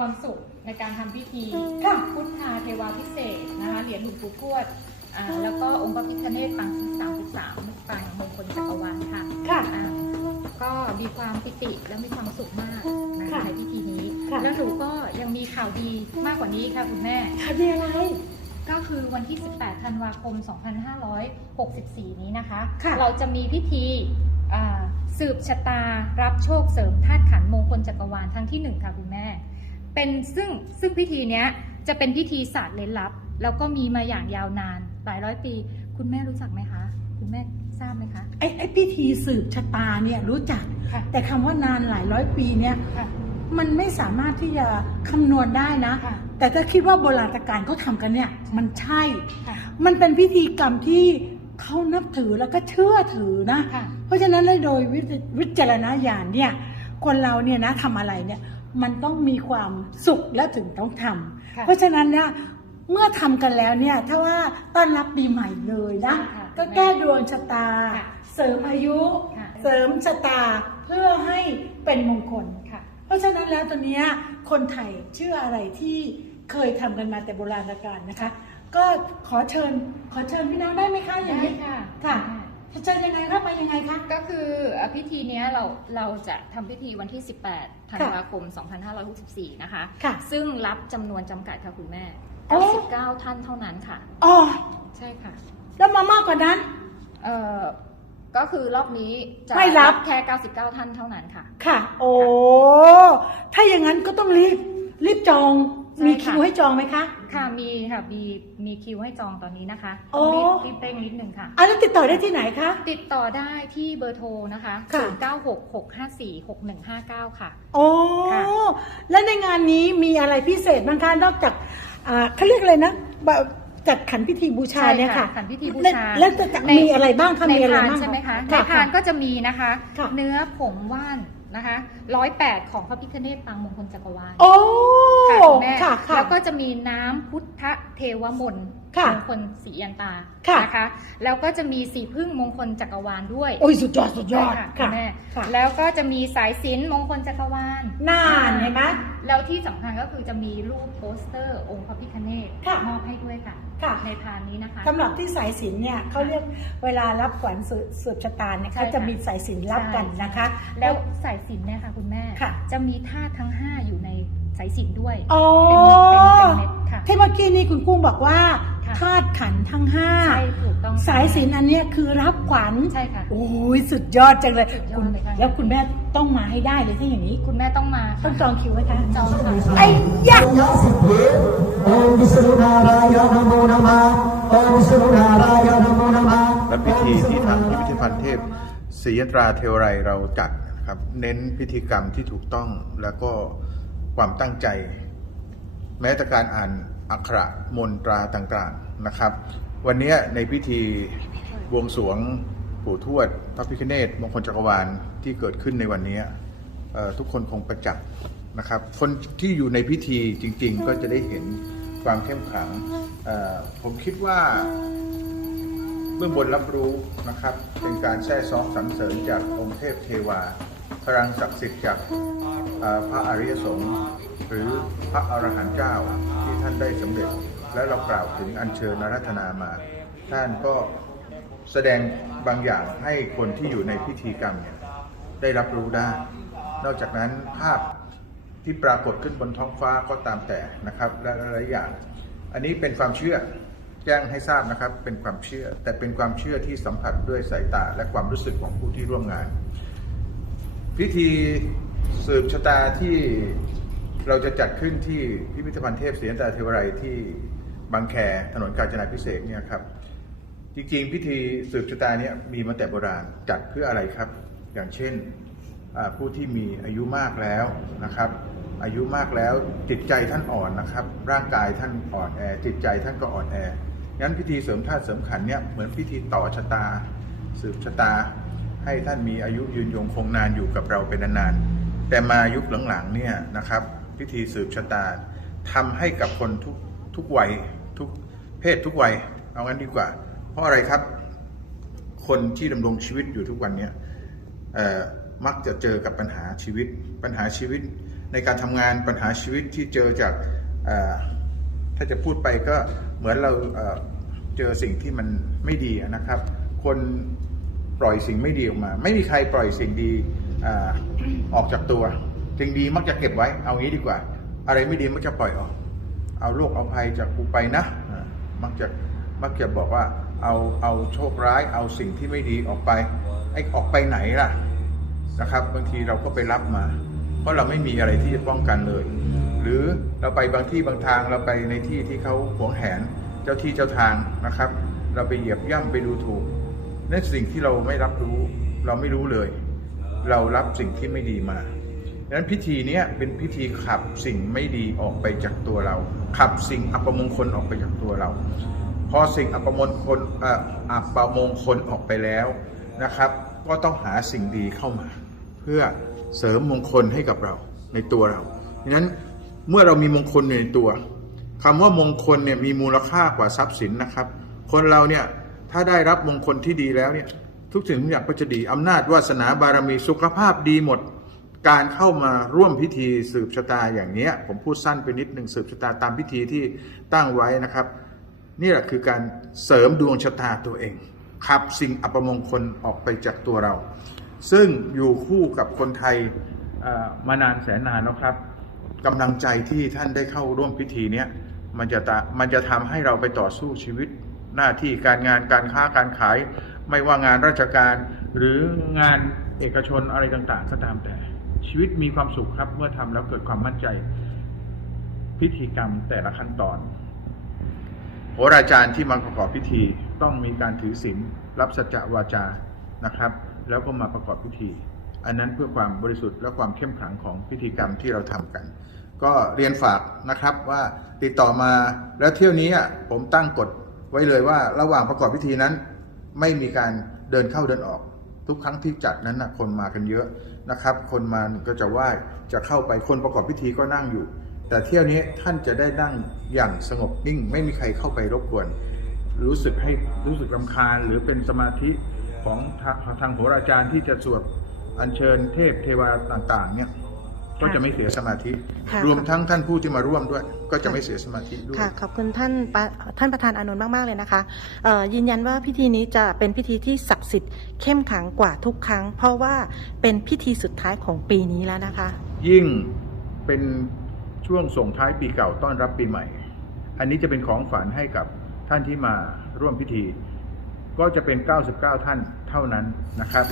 ความสุขในการทำพิธีค่ะพุทธาเทวาพิเศษกนะคะเหรียญหลวงปู่ทวดอ่าแล้วก็องค์พระพิฆเนศปางที่สามสิบสามปางมงคลจักรวาลค่ะค่ะอ่าก็มีความปิติและมีความสุขมากนะคะค่ะในพิธีนี้ค่ะแล้วหนูก็ยังมีข่าวดีมากกว่านี้ค่ะคุณแม่ค่ะมีอะไรก็คือวันที่ 18 ธันวาคม 2564 นี้นะคะค่ะเราจะมีพิธีอ่าสืบชะตารับโชคเสริมธาตุขันธ์มงคลจักรวาลครั้งที่หนึ่งค่ะคุณแม่ เป็นซึ่งซึ่งพิธีเนี้ยจะเป็นพิธีศาสตร์เลนลับ แล้วก็มีมาอย่างยาวนานหลายร้อยปี คุณแม่รู้จักไหมคะ คุณแม่ทราบไหมคะ ไอ้ไอ้พิธีสืบชะตาเนี่ยรู้จัก ค่ะแต่คำว่านานหลายร้อยปีเนี่ยค่ะ มันไม่สามารถที่จะคำนวณได้นะ ค่ะ แต่ถ้าคิดว่าโบราณการเขาทำกันเนี่ย มันใช่ ค่ะ มันเป็นพิธีกรรมที่เขานับถือแล้วก็เชื่อถือนะ ค่ะ เพราะฉะนั้นเลยโดยวิจวิจารณญาณเนี่ย คนเราเนี่ยนะทำอะไรเนี่ย มันต้องมีความสุขและถึงต้องทำค่ะเพราะฉะนั้นเนี่ยเมื่อทำกันแล้วเนี่ยถ้าว่าต้อนรับปีใหม่เลยนะใช่ค่ะก็แก้ดวงชะตาค่ะเสริมอายุค่ะเสริมชะตาเพื่อให้เป็นมงคลค่ะเพราะฉะนั้นแล้วตอนเนี้ยคนไทยเชื่ออะไรที่เคยทำกันมาแต่โบราณกาลนะคะ ก็ขอเชิญขอเชิญพี่น้องได้ไหมคะอย่างได้นี้ค่ะค่ะ เชิญยังไงคะมายังไงคะ ก็คืออะพิธีเนี้ยเราเราจะทำพิธีวันที่ 18 ธันวาคม 2564 นะคะ ค่ะซึ่งรับจำนวนจำกัดค่ะคุณแม่โอ้ 99ท่านเท่านั้นค่ะ อ๋อใช่ค่ะ แล้วมามากกว่านั้น เอ่อ ก็คือรอบนี้จะไม่รับ แค่ 99 ท่านเท่านั้นค่ะ ค่ะ โอ้ ถ้าอย่างนั้นก็ต้องรีบ รีบจอง ใช่มีค่ะคิวให้จองไหมคะ ค่ะมีค่ะมีมีคิวให้จองตอนนี้นะคะโอ้ต้องรีบรีบเร่งนิดนึงค่ะ อะแล้วติดต่อได้ที่ไหนคะ ติดต่อได้ที่เบอร์โทรนะคะค่ะ 0966546159 ค่ะ โอ้ค่ะ แล้วในงานนี้มีอะไรพิเศษบ้างคะนอกจากอ่าเขาเรียกอะไรนะแบบจัดขันพิธีบูชาเนี่ยค่ะขันพิธีบูชาแล้วจะจะในมีอะไรบ้างคะในมีอะไรพานบ้างใช่ไหมคะในค่ะพานก็จะมีนะคะ ค่ะ เนื้อผงว่าน นะคะร้อยแปดของพระพิฆเนศปางมงคลจักรวาลโอ้ค่ะคุณแม่ค่ะค่ะ แล้วก็จะมีน้ำพุทธเทวมนต์ ค่ะมงคลสียันตาค่ะนะคะ แล้วก็จะมีสีพึ่งมงคลจักรวาลด้วยโอ้ยสุดยอดสุดยอดใช่ค่ะคุค่ะณแม่ค่ะ แล้วก็จะมีสายสิญจนมงคลจักรวาลน่านเห็นไหมแล้วที่สำคัญก็คือจะมีรูปโปสเตอร์องค์พระพิฆเนศค่ะ มอบให้ด้วยค่ะ ค่ะในพานนี้นะคะ สำหรับที่สายสิญจนเนี่ยเขาเรียกเวลารับขวัญสืบสืบชะตาเนี่ยใช่เขาจะค่ะมีสายสิญจนรับกันนะคะ แล้วสายสิญจนเนี่ยค่ะคุณแม่ ค่ะ จะมีธาตุทั้ง5อยู่ในสายสิญจนด้วย อ๋อเป็นเป็นเป็นเม็ดค่ะ ที่เมื่อกี้นี้คุณกุ้งบอกว่า ค่ะธาตุขันธ์ทั้งห้าใช่ถูกต้องค่ะสายสิญจนอันเนี้ยคือรับขวัญใช่ค่ะ โอ้ยสุดยอดจังเลยสุดยอดคุณเลยค่ะ แล้วคุณแม่ต้องมาให้ได้เลยถ้าอย่างนี้ คุณแม่ต้องมาต้ค่ะองจองคิวไว้คะจองค่ะ ไอ้ยะโอมวิสรุนารายณโมนมะโอมวิสรุนารายณโมนมะและพิธีที่ทางพิพิธภัณฑ์เทพศรียตราเทวไรยเราจัดนะครับ เน้นพิธีกรรมที่ถูกต้องแล้วก็ความตั้งใจ แม้แต่การอ่าน อักขระมนตราต่างๆนะครับ วันนี้ในพิธีบวงสรวงปู่ทวดพระพิฆเนศมงคลจักรวาลที่เกิดขึ้นในวันนี้ทุกคนคงประจักษ์นะครับ คนที่อยู่ในพิธีจริง ๆ ก็จะได้เห็นความเข้มขลังผมคิดว่าเบื้องบนรับรู้นะครับ เป็นการแท้ซ้องสรรเสริญจากองค์เทพเทวา ลังศักดิ์สิทธิ์จากพระอริยสงฆ์หรือพระอรหันต์เจ้าที่ท่านได้สำเร็จ และเรากล่าวถึงอัญเชิญอารัธนามา ท่านก็แสดงบางอย่างให้คนที่อยู่ในพิธีกรรมเนี่ยได้รับรู้ได้ นอกจากนั้นภาพที่ปรากฏขึ้นบนท้องฟ้าก็ตามแต่นะครับและหลายอย่าง อันนี้เป็นความเชื่อแจ้งให้ทราบนะครับเป็นความเชื่อ แต่เป็นความเชื่อที่สัมผัสด้วยสายตาและความรู้สึกของผู้ที่ร่วมงาน พิธีสืบชะตาที่เราจะจัดขึ้นที่พิพิธภัณฑ์เทพศรียนตาเทวไรที่บางแคถนนกาญจนาพิเศษเนี่ยครับจริงๆ พิธีสืบชะตาเนี่ยมีมาแต่โบราณจัดเพื่ออะไรครับ อย่างเช่นผู้ที่มีอายุมากแล้วนะครับ อายุมากแล้วจิตใจท่านอ่อนนะครับ ร่างกายท่านอ่อนแอ จิตใจท่านก็อ่อนแองั้นพิธีเสริมธาตุเสริมขันเนี่ยเหมือนพิธีต่อชะตา สืบชะตา ให้ท่านมีอายุยืนยงคงนานอยู่กับเราเป็นนานๆแต่มายุคหลังๆเนี่ยนะครับพิธีสืบชะตาทำให้กับคนทุกทุกวัยทุกเพศทุกวัยเอางั้นดีกว่า เพราะอะไรครับ คนที่ดำรงชีวิตอยู่ทุกวันเนี้ยมักจะเจอกับปัญหาชีวิต ปัญหาชีวิตในการทำงานปัญหาชีวิตที่เจอจากถ้าจะพูดไปก็เหมือนเราเจอสิ่งที่มันไม่ดีนะครับ คน ปล่อยสิ่งไม่ดีออกมา ไม่มีใครปล่อยสิ่งดีอออกจากตัวสิ่งดีมักจะเก็บไว้ เอางี้ดีกว่า อะไรไม่ดีมักจะปล่อยออก เอาโรคเอาภัยจากกูไปนะมักจะมักจะบอกว่าเอาเอาโชคร้ายเอาสิ่งที่ไม่ดีออกไปไอ้ออกไปไหนล่ะนะครับ บางทีเราก็ไปรับมา เพราะเราไม่มีอะไรที่จะป้องกันเลย หรือเราไปบางที่บางทางเราไปในที่ที่เขาหวงแหนเจ้าที่เจ้าทางนะครับ เราไปเหยียบย่ำไปดูถูก นั่นสิ่งที่เราไม่รับรู้ เราไม่รู้เลย เรารับสิ่งที่ไม่ดีมาดังนั้นพิธีนี้เป็นพิธีขับสิ่งไม่ดีออกไปจากตัวเรา ขับสิ่งอัปมงคลออกไปจากตัวเรา พอสิ่งอัปมงคลอัปมงคลออกไปแล้วนะครับ ก็ต้องหาสิ่งดีเข้ามา เพื่อเสริมมงคลให้กับเราในตัวเราดังนั้นเมื่อเรามีมงคลในตัวคำว่ามงคลเนี่ยมีมูลค่ากว่าทรัพย์สินนะครับ คนเราเนี่ย ถ้าได้รับมงคลที่ดีแล้วเนี่ยทุกสิ่งทุกอย่างก็จะดีอำนาจวาสนาบารมีสุขภาพดีหมด การเข้ามาร่วมพิธีสืบชะตาอย่างเนี้ย ผมพูดสั้นไปนิดหนึ่งสืบชะตาตามพิธีที่ตั้งไว้นะครับ นี่แหละคือการเสริมดวงชะตาตัวเองขับสิ่งอัปมงคลออกไปจากตัวเรา ซึ่งอยู่คู่กับคนไทยมานานแสนนานแล้วครับกำลังใจที่ท่านได้เข้าร่วมพิธีเนี้ยมันจะมันจะทำให้เราไปต่อสู้ชีวิต หน้าที่การงานการค้าการขาย ไม่ว่างานราชการ หรืองานเอกชนอะไรต่างๆก็ตามแต่ ชีวิตมีความสุขครับ เมื่อทำแล้วเกิดความมั่นใจ พิธีกรรมแต่ละขั้นตอนโหราจารย์ที่มาประกอบพิธีต้องมีการถือศีลรับสัจจะวาจานะครับ แล้วก็มาประกอบพิธี อันนั้นเพื่อความบริสุทธิ์และความเข้มขลังของพิธีกรรมที่เราทำกัน ก็เรียนฝากนะครับว่าติดต่อมาแล้วเที่ยวนี้ผมตั้งกฎ ไว้เลยว่าระหว่างประกอบพิธีนั้น ไม่มีการเดินเข้าเดินออก ทุกครั้งที่จัดนั้นนะคนมากันเยอะนะครับ คนมาก็จะไหว้จะเข้าไปคนประกอบพิธีก็นั่งอยู่ แต่เที่ยวนี้ท่านจะได้นั่งอย่างสงบนิ่ง ไม่มีใครเข้าไปรบกวน รู้สึกให้รู้สึกรำคาญหรือเป็นสมาธิของทางทางโหราจารย์ที่จะสวดอัญเชิญเทพเทวาต่างๆเนี่ย ก็จะไม่เสียสมาธิ ค่ะรวมทั้งท่านผู้ที่มาร่วมด้วย ก็จะไม่เสียสมาธิด้วย ค่ะขอบคุณท่านปะท่านประธานอานนท์มาก ๆ เลยนะคะเอ่อยืนยันว่าพิธีนี้จะเป็นพิธีที่ศักดิ์สิทธิ์เข้มขลังกว่าทุกครั้ง เพราะว่าเป็นพิธีสุดท้ายของปีนี้แล้วนะคะ ยิ่งเป็นช่วงส่งท้ายปีเก่าต้อนรับปีใหม่ อันนี้จะเป็นของฝันให้กับท่านที่มาร่วมพิธี ก็จะเป็น 99 ท่านเท่านั้นนะครับ